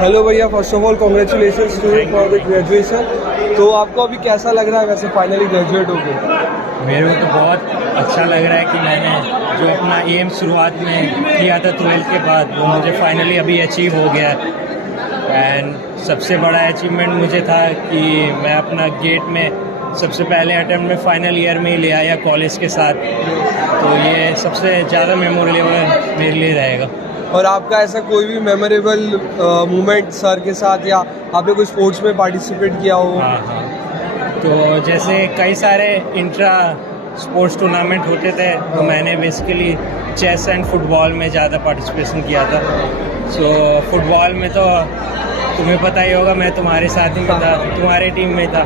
Hello भैया, first of all congratulation to you for the graduation. तो आपको अभी कैसा लग रहा है वैसे फाइनली ग्रेजुएट होके? मेरे को तो बहुत अच्छा लग रहा है कि मैंने जो अपना एम शुरुआत में किया था 12th के बाद, वो मुझे फाइनली अभी अचीव हो गया। एंड सबसे बड़ा अचीवमेंट मुझे था कि मैं अपना गेट में सबसे पहले अटेम्प्ट में फाइनल ईयर में ही ले आया कॉलेज के साथ। तो ये सबसे ज़्यादा मेमोरेबल मेरे लिए रहेगा। और आपका ऐसा कोई भी मेमोरेबल मोमेंट सर के साथ, या आपने कोई स्पोर्ट्स में पार्टिसिपेट किया हो? हाँ, तो जैसे कई सारे इंट्रा स्पोर्ट्स टूर्नामेंट होते थे, तो मैंने बेसिकली चेस एंड फुटबॉल में ज़्यादा पार्टिसिपेशन किया था। सो फुटबॉल में तो तुम्हें पता ही होगा, मैं तुम्हारे साथ ही में था, तुम्हारे टीम में था।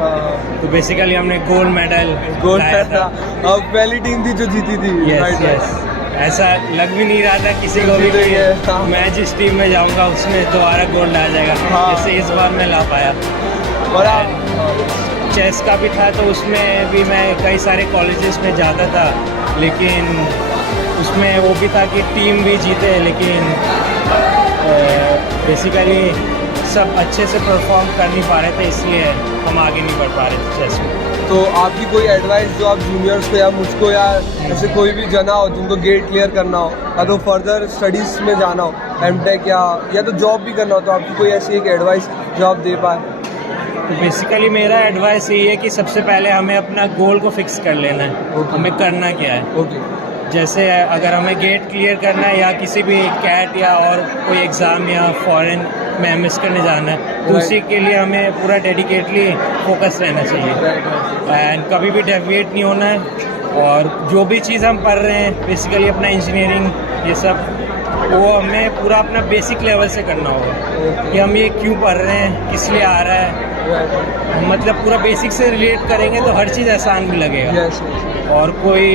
तो बेसिकली हमने गोल्ड मेडल लाया था। अब पहली टीम थी जो जीती थी। यस, ऐसा लग भी नहीं रहा था किसी को भी कि मैं जिस टीम में जाऊंगा उसमें दोबारा गोल्ड आ जाएगा। जैसे इस बार मैं ला पाया। और आप चेस का भी था, तो उसमें भी मैं कई सारे कॉलेजेस में जाता था, लेकिन उसमें वो भी था कि टीम भी जीते, लेकिन बेसिकली सब अच्छे से परफॉर्म कर नहीं पा रहे थे, इसलिए हम आगे नहीं बढ़ पा रहे थे चेस में। तो आपकी कोई एडवाइस जो आप जूनियर्स को या मुझको या ऐसे कोई भी जना हो जिनको गेट क्लियर करना हो, या तो फर्दर स्टडीज़ में जाना हो, एमटेक या तो जॉब भी करना हो, तो आपकी कोई ऐसी एक एडवाइस जो आप दे पाए? तो बेसिकली मेरा एडवाइस ये है कि सबसे पहले हमें अपना गोल को फिक्स कर लेना है। हमें करना क्या है। जैसे अगर हमें गेट क्लियर करना है या किसी भी कैट या और कोई एग्ज़ाम या फॉरेन में एमएस करने जाना है, तो उसी के लिए हमें पूरा डेडिकेटली फोकस रहना चाहिए एंड कभी भी डेविएट नहीं होना है। और जो भी चीज़ हम पढ़ रहे हैं, बेसिकली अपना इंजीनियरिंग ये सब, वो हमें पूरा अपना बेसिक लेवल से करना होगा कि हम ये क्यों पढ़ रहे हैं, किस लिए आ रहा है। मतलब पूरा बेसिक से रिलेट करेंगे तो हर चीज़ आसान भी लगेगा। और कोई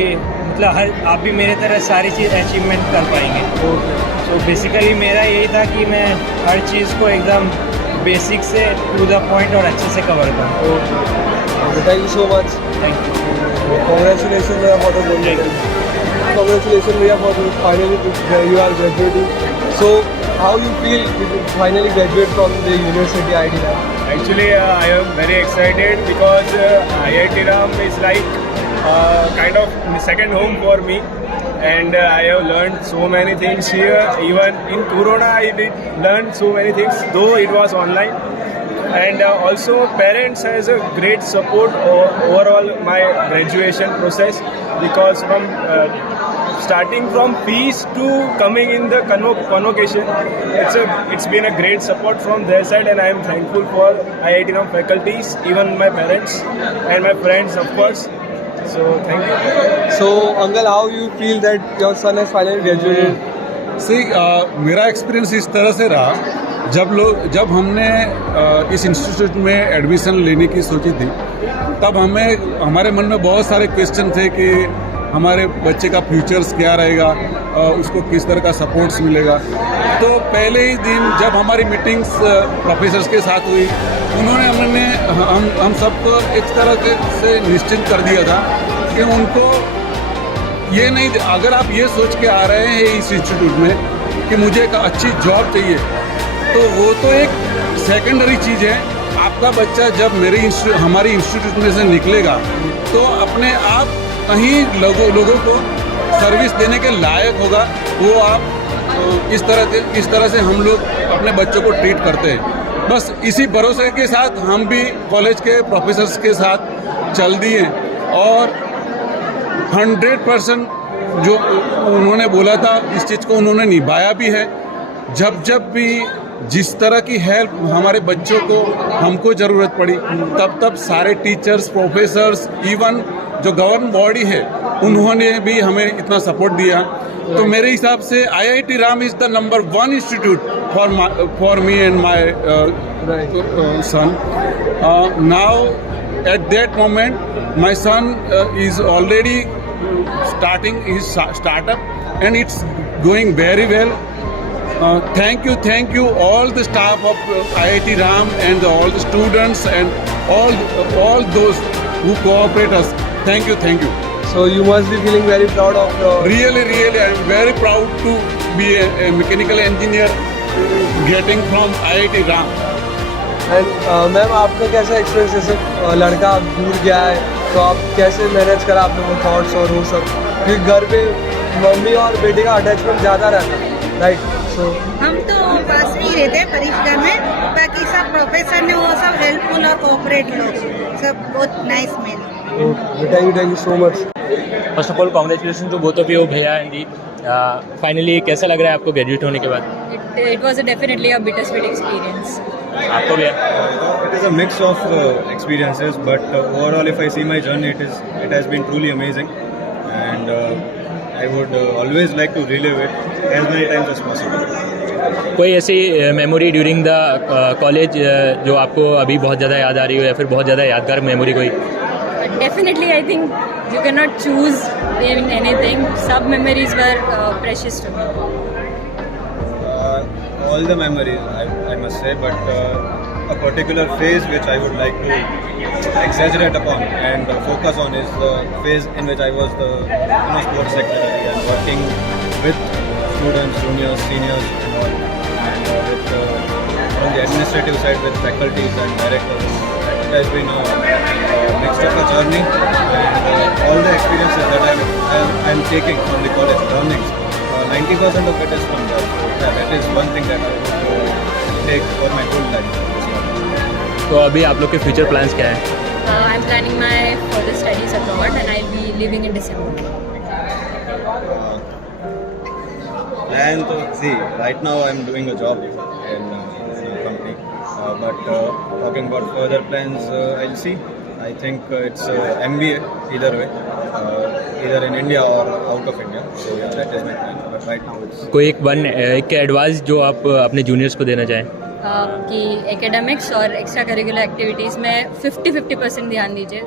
मतलब आप भी मेरे तरह सारी चीज़ अचीवमेंट कर पाएंगे। तो बेसिकली मेरा यही था कि मैं हर चीज़ को एकदम बेसिक से टू द पॉइंट और अच्छे से कवर करूँ। Thank you so much. Thank you. Congratulation भैया for the gold medal. Congratulations भैया for finally you are graduating. So how you feel to finally graduate from the university IIT Ram? Actually, I am very excited because IIT Ram is like kind of second home for me, and I have learned so many things here. Even in Corona, I did learn so many things, though it was online. And also parents has a great support overall my graduation process, because from starting from fees to coming in the convocation, it's been a great support from their side, and I am thankful for IIT Ram faculties, even my parents and my friends, of course. So thank you. So uncle, how you feel that your son has finally graduated? See, मेरा experience इस तरह से रहा, जब हमने इस institute में admission लेने की सोची थी, तब हमारे मन में बहुत सारे क्वेश्चन थे कि हमारे बच्चे का फ्यूचर्स क्या रहेगा, उसको किस तरह का सपोर्ट्स मिलेगा। तो पहले ही दिन जब हमारी मीटिंग्स प्रोफेसर्स के साथ हुई, उन्होंने हम सबको एक तरह से निश्चिंत कर दिया था कि उनको ये नहीं, अगर आप ये सोच के आ रहे हैं इस इंस्टीट्यूट में कि मुझे एक अच्छी जॉब चाहिए, तो वो तो एक सेकेंडरी चीज़ है। आपका बच्चा जब हमारी इंस्टीट्यूट में से निकलेगा, तो अपने आप कहीं लोगों को सर्विस देने के लायक होगा। वो आप इस तरह से हम लोग अपने बच्चों को ट्रीट करते हैं। बस इसी भरोसे के साथ हम भी कॉलेज के प्रोफेसर्स के साथ चल दिए, और 100% जो उन्होंने बोला था इस चीज़ को उन्होंने निभाया भी है। जब भी जिस तरह की हेल्प हमारे बच्चों को हमको ज़रूरत पड़ी, तब सारे टीचर्स, प्रोफेसर्स, इवन जो गवर्न बॉडी है, उन्होंने भी हमें इतना सपोर्ट दिया। तो मेरे हिसाब से IIT Ram is the number 1 institute for me and my son. Now at that moment my son is already starting his startup, and it's going very well. Thank you all the staff of IIT Ram and all the students and all those who cooperate us. Thank you. So you must be feeling very proud of your... Really, I'm very proud to be a mechanical engineer getting from IIT RAM. And ma'am आपका कैसा experience, जैसे लड़का दूर गया है तो आप कैसे मैनेज करा आपने वो थॉट्स और वो सब, क्योंकि घर पे मम्मी और बेटे का अटैचमेंट ज़्यादा रहता है, राइट? सो हम तो पास ही रहते हैं परिश्रम में, बाकी सब प्रोफेसर ने वो सब हेल्पफुल और कोऑपरेट लोग, सब बहुत nice man. Thank you so much. First of all congratulation to both of you भैया एंड दी। फाइनली कैसा लग रहा है आपको ग्रेजुएट होने के बाद? It was definitely a bittersweet experience. आपको भी It is a mix of experiences, but overall, if I see my journey, it has been truly amazing, and I would always like to relive it as many times as possible. कोई ऐसी memory during the college जो आपको अभी बहुत ज़्यादा याद आ रही हो, या फिर बहुत ज़्यादा यादगार मेमोरी कोई? But definitely, I think you cannot choose in anything. Some memories were precious to me. All the memories, I must say, but a particular phase which I would like to exaggerate upon and focus on is the phase in which I was the sports secretary and working with students, juniors, seniors, and all, and with on the administrative side with faculties and directors. It has been a mixed up a journey, and all the experiences that I'm taking from the college learnings, 90% of it is from there. Yeah, that is one thing that I would take for my whole life. तो अभी आप लोग के future plans क्या हैं? I'm planning my further studies abroad, and I'll be leaving in December. And see, right now I'm doing a job in a company, but talking about further plans, I'll see. I think it's MBA either way, either in India or out of India. So yeah, that is my plan. But right now it's कोई एक advice जो आप अपने juniors को देना चाहें? कि academics और एक्स्ट्रा करिकुलर एक्टिविटीज़ में 50-50% ध्यान दीजिए.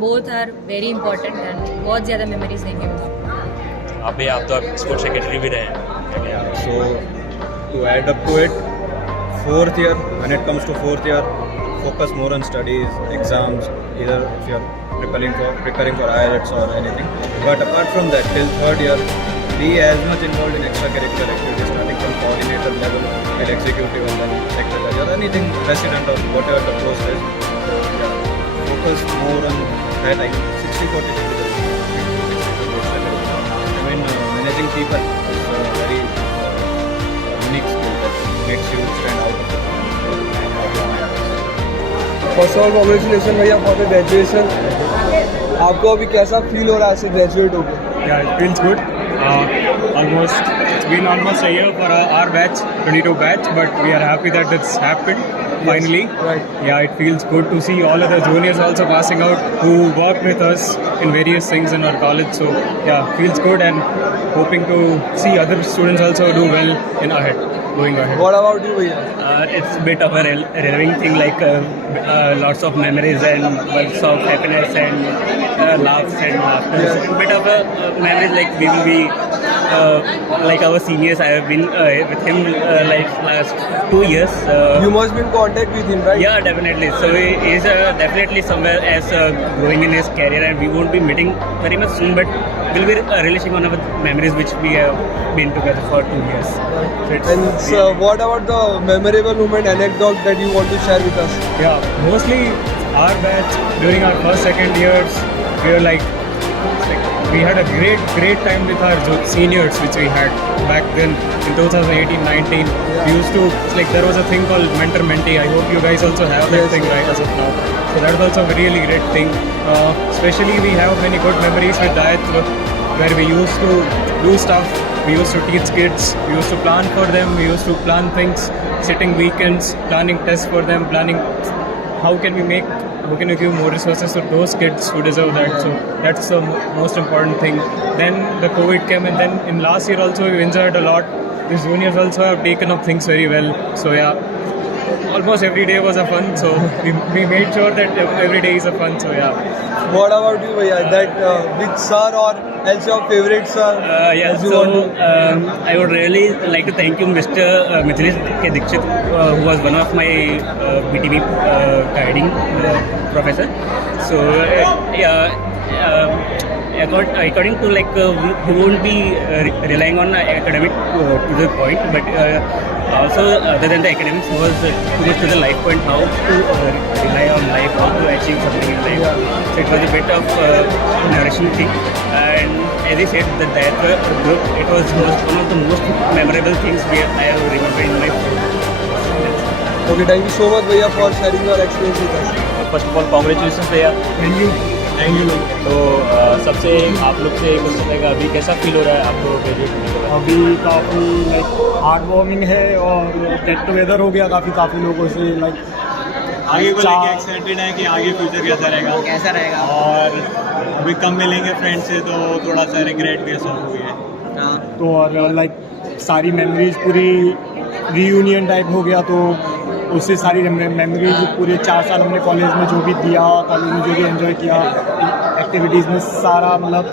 Both are very important and बहुत ज़्यादा मेमोरीज देंगे वो. आप तो स्पोर्ट्स सेक्रेटरी भी रहे हैं. so to add up to it, fourth year, when it comes to fourth year, focus more on studies, exams, either if you're preparing for IELTS or anything. But apart from that, till third year, be as much involved in extracurricular activities, starting from coordinator level till executive and then secretary or anything, president or whatever the post is. So, yeah, focus more on that. I 60-40 I mean, managing people is a very unique skill that makes you stand out of the first of all congratulation भैया for the graduation. आपको अभी कैसा feel हो रहा है ऐसे graduate होकर? Yeah, it feels good. It's been almost a year for our batch, 22 batch, but we are happy that it's happened finally. Right. Yeah, it feels good to see all other juniors also passing out who worked with us in various things in our college. So yeah, feels good, and hoping to see other students also do well in going ahead. What about you भैया? It's a bit of a relevant thing, like lots of memories and bursts of happiness and laughs and laughter. Yes. A bit of a memories, like we will be like our seniors. I have been with him like last 2 years. You must be in contact with him, right? Yeah, definitely. So he is definitely somewhere as growing in his career, and we won't be meeting very much soon, but we'll be relishing on our memories which we have been together for 2 years. So And what about the memorable moment, anecdote that you want to share with us? Yeah, mostly our batch during our first, second years, we were like we had a great time with our seniors which we had back then in 2018-19. We used to, like, there was a thing called mentor-mentee. I hope you guys also have that thing right as of now. So that was also a really great thing. Especially we have many good memories with Gayatri, where we used to do stuff. We used to teach kids, we used to plan for them, we used to plan things, sitting weekends, planning tests for them, planning how can we give more resources to those kids who deserve that. So that's the most important thing. Then the COVID came, and then in last year also we enjoyed a lot. The juniors also have taken up things very well. So yeah, almost every day was a fun. So we made sure that every day is a fun. So yeah. What about you भैया? That which sir or else your favorite sir? Yeah, as you so want to- I would really like to thank you, Mr. Mithilesh K. Dikshit, who was one of my BTB guiding professor. So according to, like, we won't be relying on academic to the point, but Also, other than the academics, was too much to the life point, how to rely on life, how to achieve something in life. So it was a bit of nourishing thing. And as I said, that group, it was one of the most memorable things I have remember in my life. Okay, thank you so much भैया for sharing your experience with us. First of all, congratulations भैया. Thank you. तो सबसे आप लोग से एक question रहेगा, अभी कैसा फील हो रहा है आपको ग्रेजुएट होने के बाद? अभी काफ़ी लाइक हार्ट वार्मिंग है और गेट टुगेदर हो गया काफ़ी लोगों से लाइक आगे को लेके एक्साइटेड है कि आगे फ्यूचर कैसा रहेगा और अभी कम मिलेंगे फ्रेंड से तो थोड़ा सा रिग्रेट भी ऐसा हो गया है। तो और लाइक सारी मेमोरीज पूरी रीयूनियन टाइप हो गया, तो उससे सारी मेमोरीज पूरे 4 साल हमने कॉलेज में जो भी दिया, कॉलेज में जो भी एंजॉय किया एक्टिविटीज़ में, सारा मतलब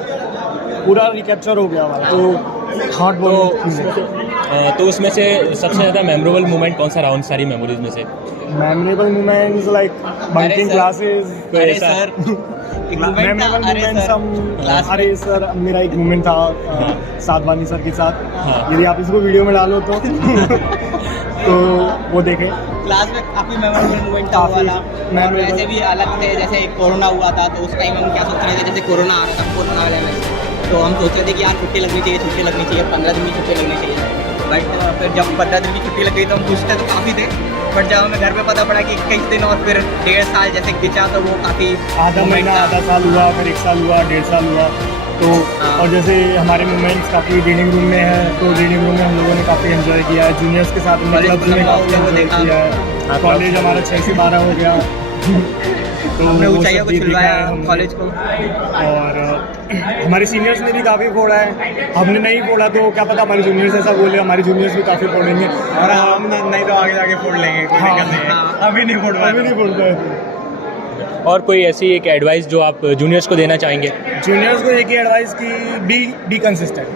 पूरा रिकैप्चर हो गया हमारा, तो हार्ट तो उसमें से सबसे ज़्यादा मेमोरेबल मोमेंट कौन सा रहा उन सारी मेमोरीज में से? Memorable moments like bunking classes, memorable moments हम अरे सर मेरा एक मोमेंट था साधवानी सर के साथ, यदि आप इसको वीडियो में डालो तो तो वो देखें। क्लास में काफ़ी मेमोरेबल मोमेंट था वाला, और वैसे भी अलग थे, जैसे कोरोना हुआ था तो उस टाइम हम क्या सोच रहे थे, जैसे कोरोना आ रहा था कोरोना वाले में, तो हम सोच रहे थे कि यार छुट्टी लगनी चाहिए 15 दिन की छुट्टी लगनी चाहिए, बट फिर जब 15 दिन की छुट्टी लग गई तो हम पूछते तो काफ़ी थे, बट जब हमें घर पे पता पड़ा कि 21 दिन और फिर 1.5 साल जैसे खिंचा तो वो काफ़ी आधा महीना आधा साल हुआ, फिर 1 साल हुआ, 1.5 साल हुआ, तो और जैसे हमारे मोमेंट्स काफ़ी रीडिंग रूम में है, तो रीडिंग रूम में हम लोगों ने काफ़ी एंजॉय किया है, जूनियर्स के साथ हमने क्लब्स में काफ़ी एंजॉय किया है, कॉलेज हमारा 6 से 12 हो गया तो हमने ऊंचाइयों को छुड़वाया कॉलेज को, और हमारे सीनियर्स ने भी काफ़ी फोड़ा है, हमने नहीं फोड़ा तो क्या पता हमारे जूनियर्स ऐसा बोले, हमारे जूनियर्स भी काफ़ी फोड़ेंगे और हम नहीं तो आगे जाके फोड़ लेंगे, कोई दिक्कत नहीं है, अभी नहीं फोड़ पाए। और कोई ऐसी एक एडवाइस जो आप जूनियर्स को देना चाहेंगे? जूनियर्स को एक ही एडवाइस की बी कंसिस्टेंट,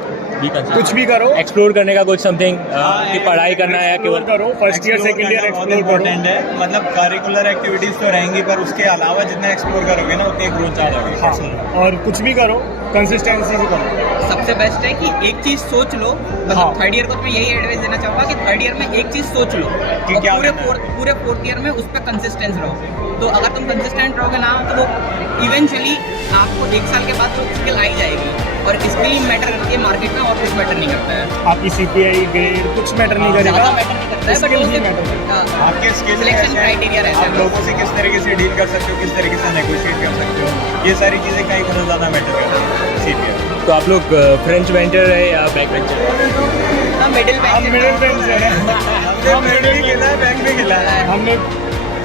कुछ भी करो, एक्सप्लोर करने का कुछ समथिंग कि पढ़ाई करना है केवल करो, first year second year explore important है, मतलब करिकुलर एक्टिविटीज़ तो रहेंगी पर उसके अलावा जितना एक्सप्लोर करोगे ना उतनी ग्रोथ ज़्यादा होगी। और कुछ भी करो कंसिस्टेंसी से करो। सबसे बेस्ट है कि एक चीज़ सोच लो, मतलब थर्ड ईयर को तो मैं यही एडवाइस देना चाहूँगा कि थर्ड ईयर में एक चीज़ सोच लो कि क्या पूरे फोर्थ ईयर में उस पर कंसिस्टेंस रहो, तो अगर तुम कंसिस्टेंट रहोगे ना तो वो इवेंचुअली आपको 1 साल के बाद तो स्किल आ ही जाएगी, और स्किल मैटर करती है मार्केट में और कुछ मैटर नहीं करता है, आपकी CPI ग्रेड कुछ मैटर नहीं करेगा, ज़्यादा मैटर नहीं करता है, बट उससे आपके स्किल सिलेक्शन क्राइटेरिया रहता है, आप लोगों से किस तरीके से डील कर सकते हो, किस तरीके से नेगोशिएट कर सकते हो, ये सारी चीज़ें कहीं बहुत ज़्यादा मैटर करती है CPI। तो आप लोग फ्रेंच वेंचर है या बैक वेंचर? मिडिल बेंच है, बैक में खेला है, हमने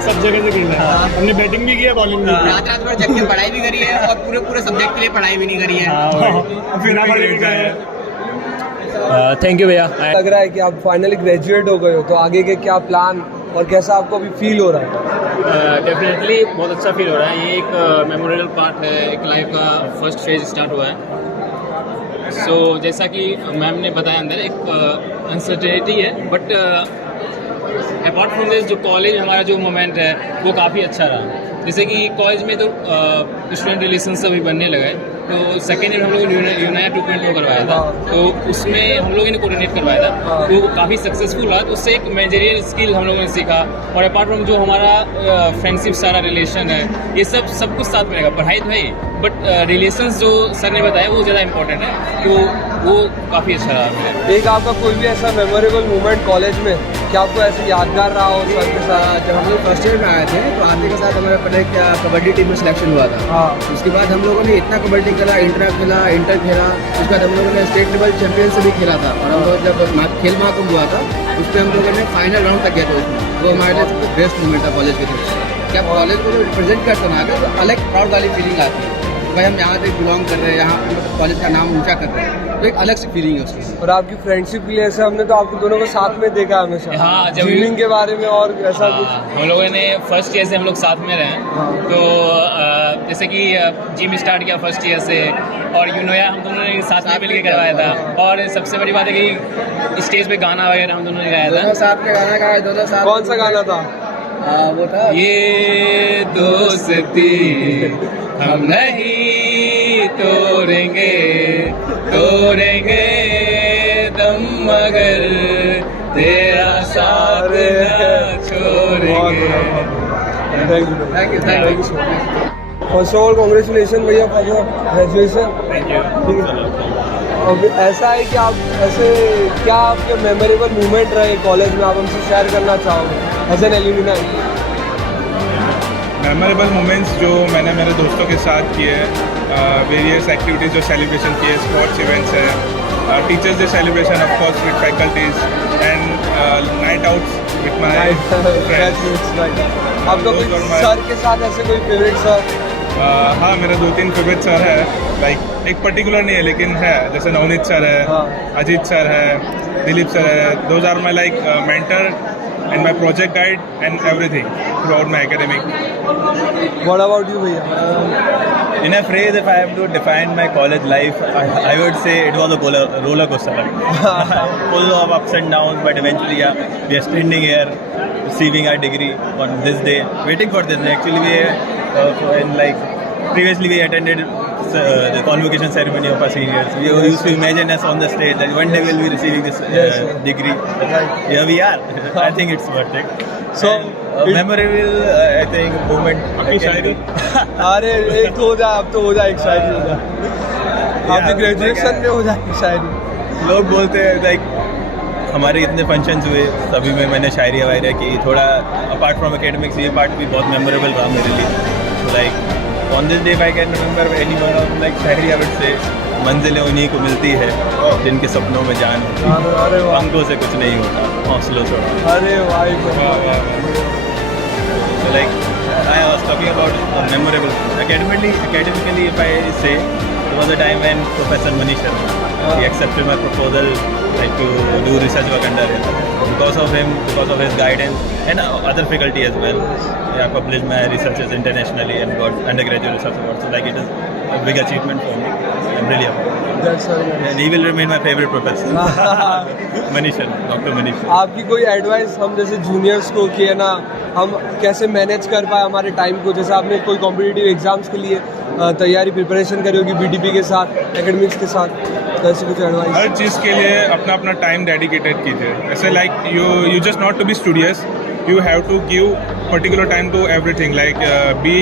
सब जगह से खेला है, हमने बैटिंग भी किया, बॉलिंग भी किया, रात भर जग के पढ़ाई भी करी है और पूरे सब्जेक्ट के लिए पढ़ाई भी नहीं करी है। बिना पढ़े भी गए हैं। थैंक यू भैया। लग रहा है कि आप फाइनली ग्रेजुएट हो गए हो, तो आगे के क्या प्लान और कैसा आपको अभी फील हो रहा है? डेफिनेटली बहुत अच्छा फील हो रहा है, ये एक मेमोरेबल पार्ट है, एक लाइफ का फर्स्ट फेज स्टार्ट हुआ है। सो जैसा कि मैम ने बताया अंदर एक अनसर्टेनिटी है, बट अपार्ट फ्रॉम दिस जो कॉलेज हमारा जो मोमेंट है वो काफ़ी अच्छा रहा। जैसे कि कॉलेज में तो स्टूडेंट रिलेशंस अभी बनने लगा है, तो सेकेंड ईयर हम लोगों ने यूनाइट 2.0 करवाया था, तो उसमें हम लोगों ने कोऑर्डिनेट करवाया था, तो काफ़ी सक्सेसफुल रहा, तो उससे एक मैनेजरियल स्किल हम लोगों ने सीखा। और अपार्ट फ्रॉम जो हमारा फ्रेंडशिप सारा रिलेशन है, ये सब कुछ साथ में रहेगा। पढ़ाई तो है ही, बट रिलेशंस जो सर ने बताया वो ज़्यादा इंपॉर्टेंट है, तो वो काफ़ी अच्छा रहा मेरा। एक आपका कोई भी ऐसा मेमोरेबल मोमेंट कॉलेज में क्या आपको ऐसे यादगार रहा हो सर के साथ? जब हम लोग फर्स्ट ईयर में आए थे तो आने के साथ हमारा पहले क्या कबड्डी टीम में सिलेक्शन हुआ था, उसके बाद हम लोगों ने इतना कबड्डी खेला, इंटर खेला, उसके बाद हम लोगों ने स्टेट लेवल चैंपियन से भी खेला था, और हम लोग जब खेल महाकुंभ हुआ था उस पर हम लोगों ने फाइनल राउंड तक गया था, उसमें वो हमारे लिए सबसे बेस्ट मोमेंट था कॉलेज की तरफ से। क्या कॉलेज को रिप्रेजेंट करते ना तो अलग प्राउड वाली फीलिंग आती है, भाई हम यहाँ से बिलोंग कर रहे हैं, यहाँ कॉलेज का नाम ऊंचा कर रहे हैं, तो एक अलग सी फीलिंग है उसकी। और आपकी फ्रेंडशिप के लिए ऐसे हमने तो आपको दोनों को साथ में देखा हमेशा, हाँ, जब जिमिंग के बारे में और ऐसा कुछ? हम लोगों ने फर्स्ट ईयर से हम लोग साथ में रहे, तो जैसे कि जिम स्टार्ट किया फर्स्ट ईयर से, और यूनोया हम दोनों ने साथ में मिलकर करवाया था, और सबसे बड़ी बात है कि स्टेज पे गाना वगैरह हम दोनों ने गाया था। साथ में गाना गाया, दोनों साथ। कौन सा गाना था? वो था ये दोस्ती हम नहीं तोड़ेंगे दम मगर तेरा साथ न छोड़ेंगे। Thank you so much. First of all congratulation भैया for your graduation. Thank you. अब ऐसा है कि आप ऐसे क्या आपके मेमोरेबल मोमेंट रहे कॉलेज में, आप हमसे शेयर करना चाहोगे as an alumni? Memorable moments जो मैंने मेरे दोस्तों के साथ किए, वेरियस एक्टिविटीज़ जो सेलिब्रेशन किए, स्पोर्ट्स इवेंट्स है, teachers day celebration of course with faculties and night outs with my friends. आपका कोई सर के साथ ऐसे कोई फेवरेट सर? हाँ, मेरे 2-3 फेवरेट सर है, लाइक एक पर्टिकुलर नहीं है लेकिन है, जैसे नवनीत सर है, अजीत सर है, दिलीप सर है। Those are my like mentor and my project guide and everything throughout my academic. What about you, bhaiya? In a phrase, if I have to define my college life, I would say it was a roller coaster ride. Full of ups and downs, but eventually, yeah, we are standing here, receiving our degree on this day, waiting for this day. Actually, previously we attended the convocation ceremony of our seniors. We used to imagine us on the stage that one day we'll be receiving this degree. Here we are. I think it's worth it. So, memorable, I think, moment. अपनी शायरी? अरे एक तो हो जाए, अब तो हो जाए, एक शायरी हो जाए। आपकी ग्रेजुएशन में हो जाए शायरी। लोग बोलते हैं लाइक हमारे इतने फंक्शंस हुए, सभी में मैंने शायरी वायरिया की। थोड़ा अपार्ट फ्रॉम एकेडमिक्स ये पार्ट भी बहुत मेमोरेबल रहा मेरे लिए। तो like on this day I can remember any one of like Shayari I would say, मंजिलें उन्हीं को मिलती है जिनके सपनों में जान होती है, पंखों से कुछ नहीं होता, हौसलों से। अरे So like I was talking about memorable academically if I say, there was a time when Professor Manish Sharma he accepted my proposal like to do research work under him. Because of him, because of his guidance and other faculty as well, I published my researches internationally and got undergraduate research awards. So like it is a big achievement for me. I'm really happy. That's very nice. And he will remain my favorite professor. Manish Sharma, Dr. Manish Sharma. आपकी कोई advice हम जैसे juniors को कि है ना, हम कैसे मैनेज कर पाए हमारे टाइम को? जैसे आपने कोई कॉम्पिटिटिव एग्जाम्स के लिए तैयारी प्रिपरेशन करी होगी बीटीपी के साथ, एकेडमिक्स के साथ, तो ऐसे कुछ एडवाइस? हर चीज़ के लिए अपना अपना टाइम डेडिकेटेड कीजिए। ऐसे like you just not to be studious, you have to give particular time to everything, like be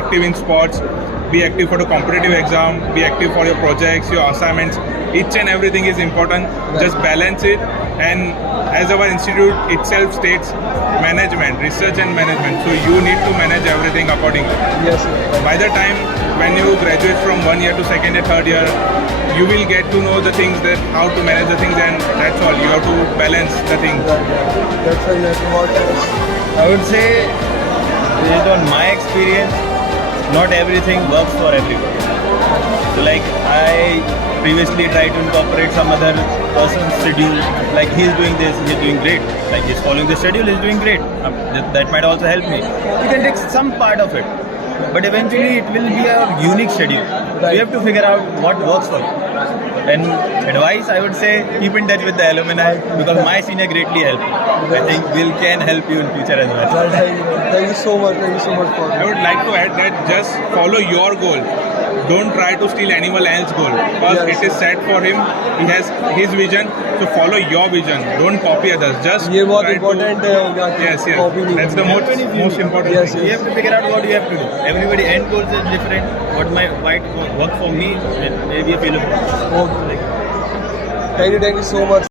active in sports, be active for the competitive exam, be active for your projects, your assignments. Each and everything is important. Just balance it. And as our institute itself states, management, research and management, so you need to manage everything accordingly. Yes, sir. By the time when you graduate from 1 year to 2nd year, 3rd year, you will get to know the things, that how to manage the things, and that's all. You have to balance the things. That's very nice. What else? I would say, based on my experience, not everything works for everyone. So like I previously tried to incorporate some other person's schedule, like he's doing this, he's doing great, like he's following the schedule, he's doing great. That might also help me. You can take some part of it, but eventually it will be a unique schedule. So you have to figure out what works for you. And advice, I would say, keep in touch with the alumni, because my senior greatly helped. I think Will can help you in future as well. Thank you so much. Thank you so much for I would like to add that just follow your goal. Don't try to steal anyone else's goal, because it is set for him. He has his vision, so follow your vision. Don't copy others. Just ये बहुत try important to, है हो गया कि yes, copy नहीं that's the most important Yes, thing. You have to figure out what you have to do. Everybody end goals is different. What might work for me may be a failure. Okay. Thank you so much.